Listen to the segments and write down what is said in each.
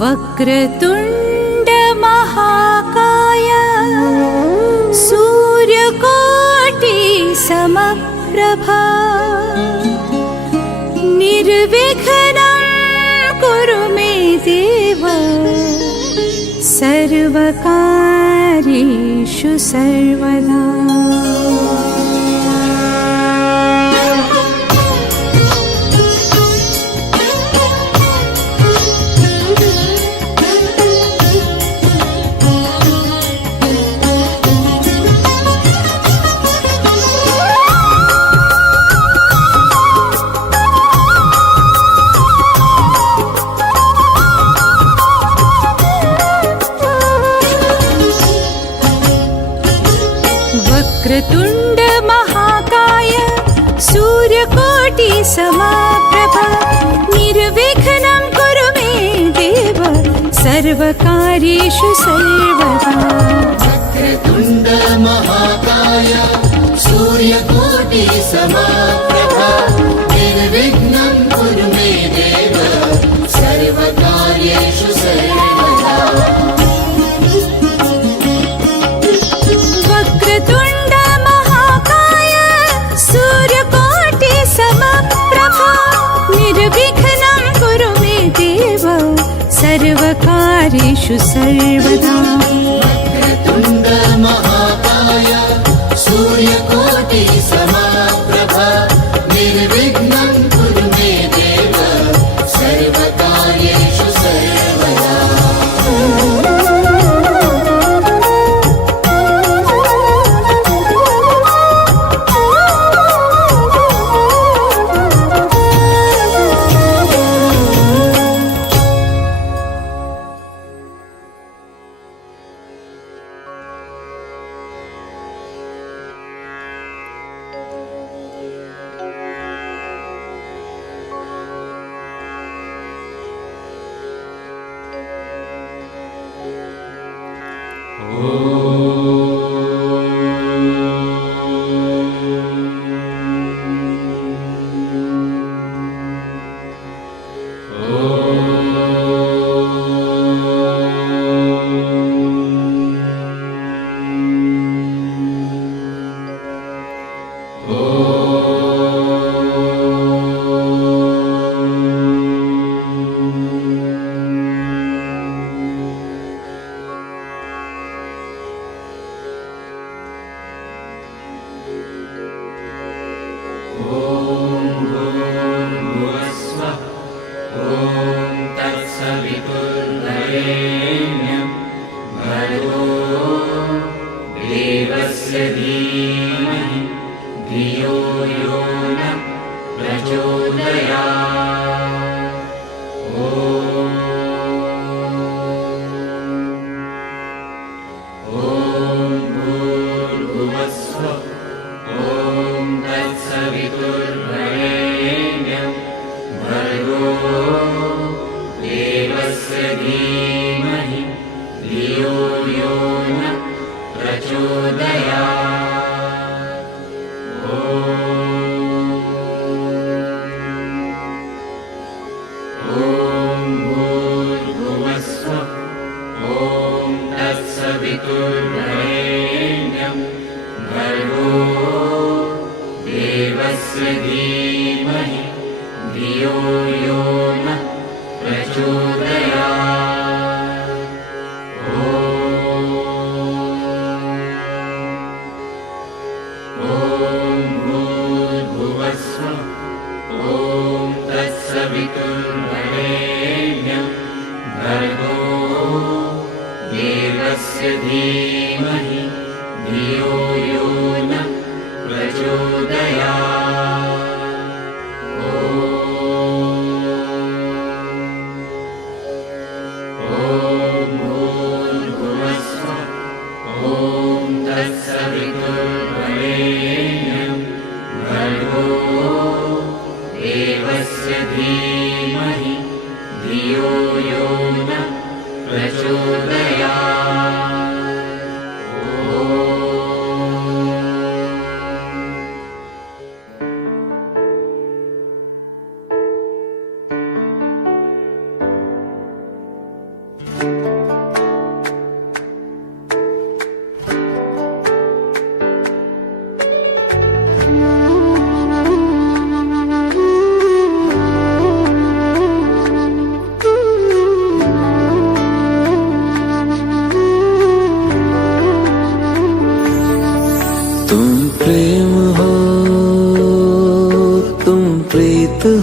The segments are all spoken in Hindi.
वक्रतुण्ड महाकाय सूर्यकोटि समप्रभा निर्विघ्नं कुरु मे देव सर्वकार्येषु सर्वदा। वक्रतुण्ड महाकाय सूर्यकोटि समप्रभा निर्विघ्नं कुरु मे देव सर्वकार्येषु सर्वदा। वक्रतुण्ड महाकाय सूर्यकोटि समप्रभा निर्विघ्नं कुरु मे देव सर्वकार्येषु सर्वदा। वक्रतुण्ड महाकाय सूर्यकोटि समप्रभा निर्विघ्नं कुरु मे देव सर्वकार्येषु सर्वदा। वक्रतुण्ड महाकाय सूर्यकोटि समप्रभा निर्विघ्नं कुरु मे देव सर्वकार्येषु सर्वदा। धियो यो न प्रचोदयात्।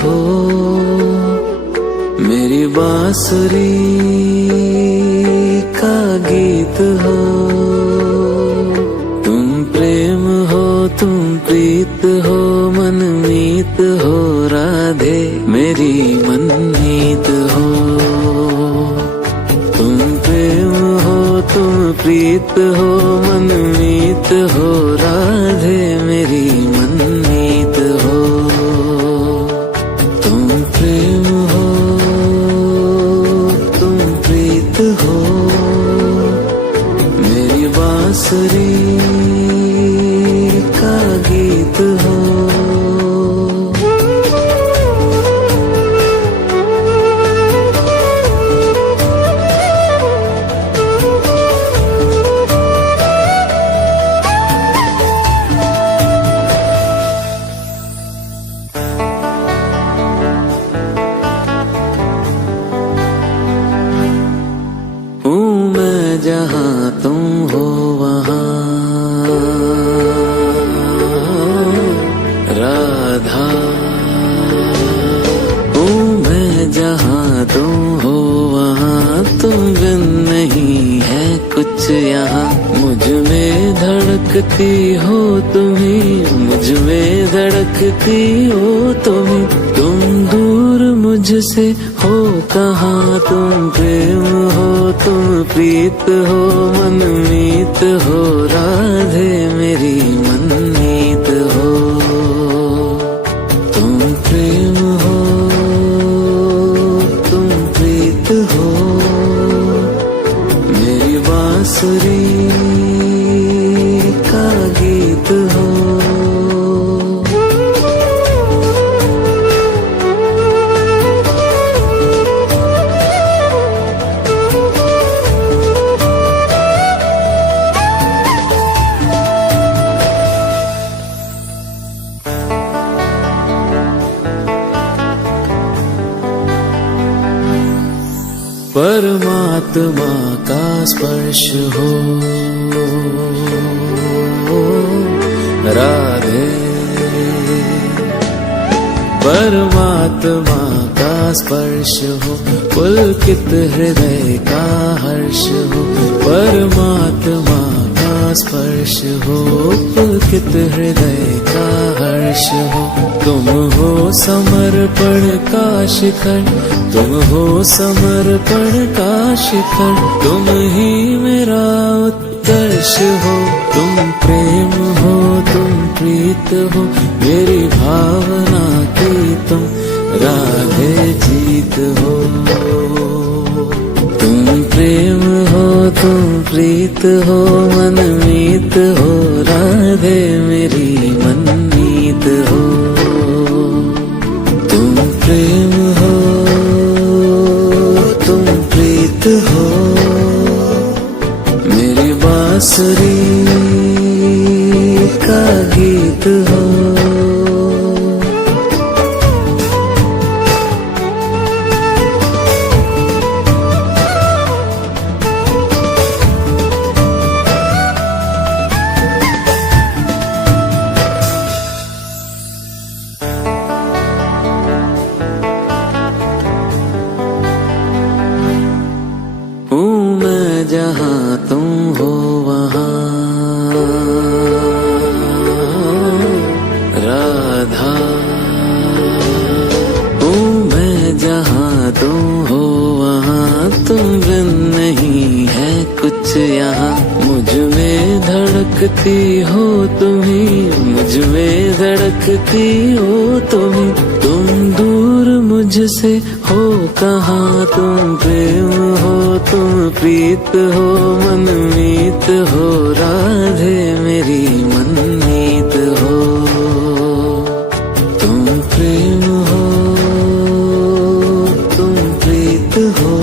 हो, मेरी बांसुरी का गीत हो। तुम प्रेम हो, तुम प्रीत हो, मनमीत हो राधे मेरी मनमीत हो। तुम प्रेम हो, तुम प्रीत हो, मनमीत हो राधे मेरी मनमीत हो। तुम प्रेम हो, तुम प्रीत हो, मेरी बांसुरी का गीत हो। हूँ मैं जहाँ तुम हो वहाँ, राधा। हूँ मैं जहाँ तुम हो वहाँ, तुम बिन नहीं है कुछ यहाँ। मुझ में धड़कती हो तुम्ही, मुझ में धड़कती हो तुम्ही। तुम दूर मुझसे हो कहाँ, तुम प्रेम हो, तुम प्रीत हो, मनमीत हो राधे मेरी मनमीत हो। तुम प्रेम हो, तुम प्रीत हो, मेरी बांसुरी का गीत हो। परमात्मा का स्पर्श हो राधे, परमात्मा का स्पर्श हो, पुलकित हृदय का हर्ष हो। परमात्मा का स्पर्श हो, पुलकित हृदय का हर्ष हो। तुम हो समर्पण का शिखर, तुम हो समर्पण का शिखर। तुम ही मेरा उत्कर्ष हो, तुम प्रेम हो, तुम प्रीत हो, मेरी भावना की तुम राधे जीत हो। तुम प्रेम हो, तुम प्रीत हो, मनमीत हो राधे मेरी मनमीत हो। तुम प्रेम हो, तुम प्रीत हो, मेरी बांसुरी का गीत हो। हूँ मैं जहाँ तुम हो वहाँ, राधा। हूँ मैं जहाँ तुम हो वहाँ, तुम बिन नहीं है कुछ यहाँ। मुझ में धड़कती हो तुम्ही, मुझ में धड़कती हो तुम्ही। तुम दूर मुझसे हो कहाँ, तुम प्रेम हो, तुम प्रीत हो, मनमीत हो राधे मेरी मनमीत हो। तुम प्रेम हो, तुम प्रीत हो,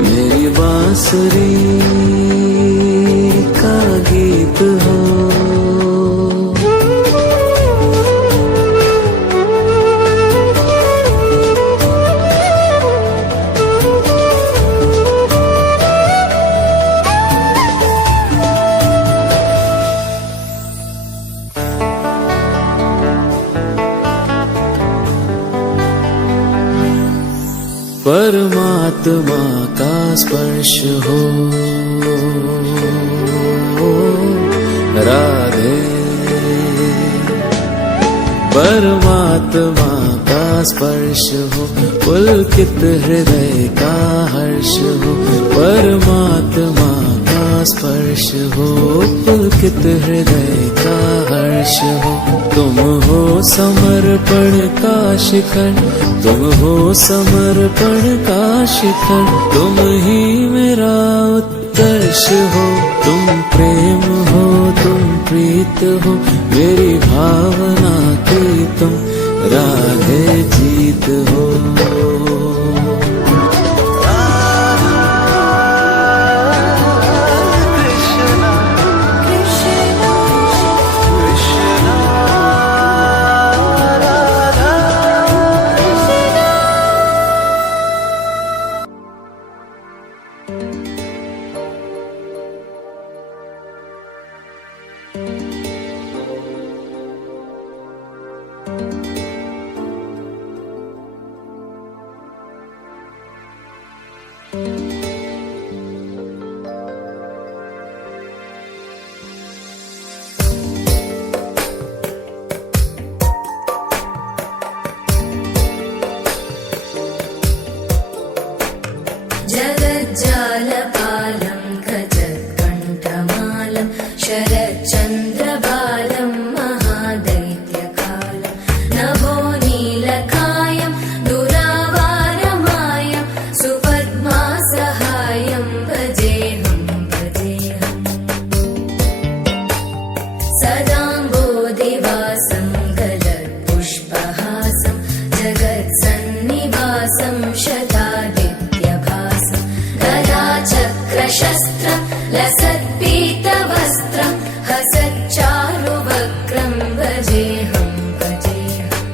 मेरी बांसुरी का गीत हो। परमात्मा का स्पर्श हो। राधे परमात्मा का स्पर्श हो, पुलकित हृदय का हर्ष हो। परमात्मा का स्पर्श हो, पुलकित हृदय का हर्ष हो। तुम हो समर्पण का शिखर, तुम हो समर्पण का शिखर। तुम ही मेरा उत्कर्ष हो। तुम प्रेम हो, तुम प्रीत हो, मेरी भावना की तुम राधे जीत हो। जगज्जालपालं गजत्कण्ठमालं शरच्चन्द्रबालं महादैत्यकालं नभोनीलकायं दुरावारमायं सुपद्मासहायं भजेऽहं भजेऽहम् सदाम्बोधिवासं गलत्पुष्पहासं जगत्सन्निवासं शतादित्यभासं गदाचक्रशस्त्रं लसत्पीतवस्त्रं हसच्चारुवक्त्रं भजेऽहं भजेऽहम्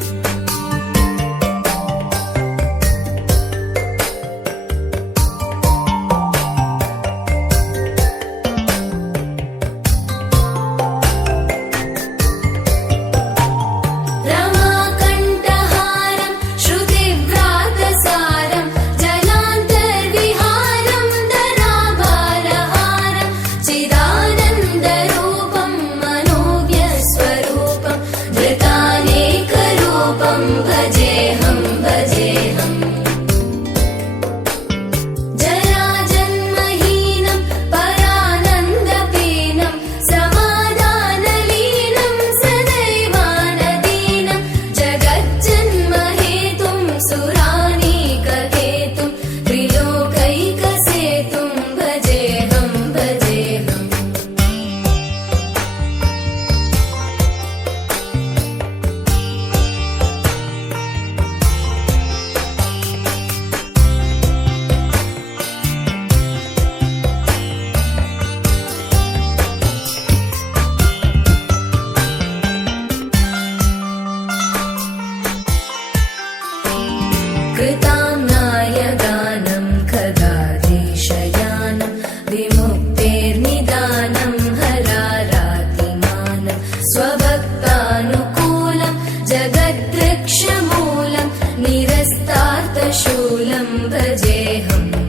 रमाकण्ठहारं श्रुतिव्रातसारं जलान्तर्विहारं धराभारहारं चिदानन्दरूपं मनोज्ञस्वरूपं धृतानेकरूपं भजेऽहं भजेऽहम् जराजन्महीनं परानन्दपीनं समाधानलीनं सदैवानदीनं जगज्जन्महेतुं सुरानीककेतुं त्रिलोकैकसेतुं भजेऽहं भजेऽहम् कृताम्नायगानं खगाधीशयानं विमुक्तेर्निदानं हरारातिमानं स्वभक्तानुकूलं जगद्वृक्षमूलं निरस्तार्थशूलं भजेऽहम्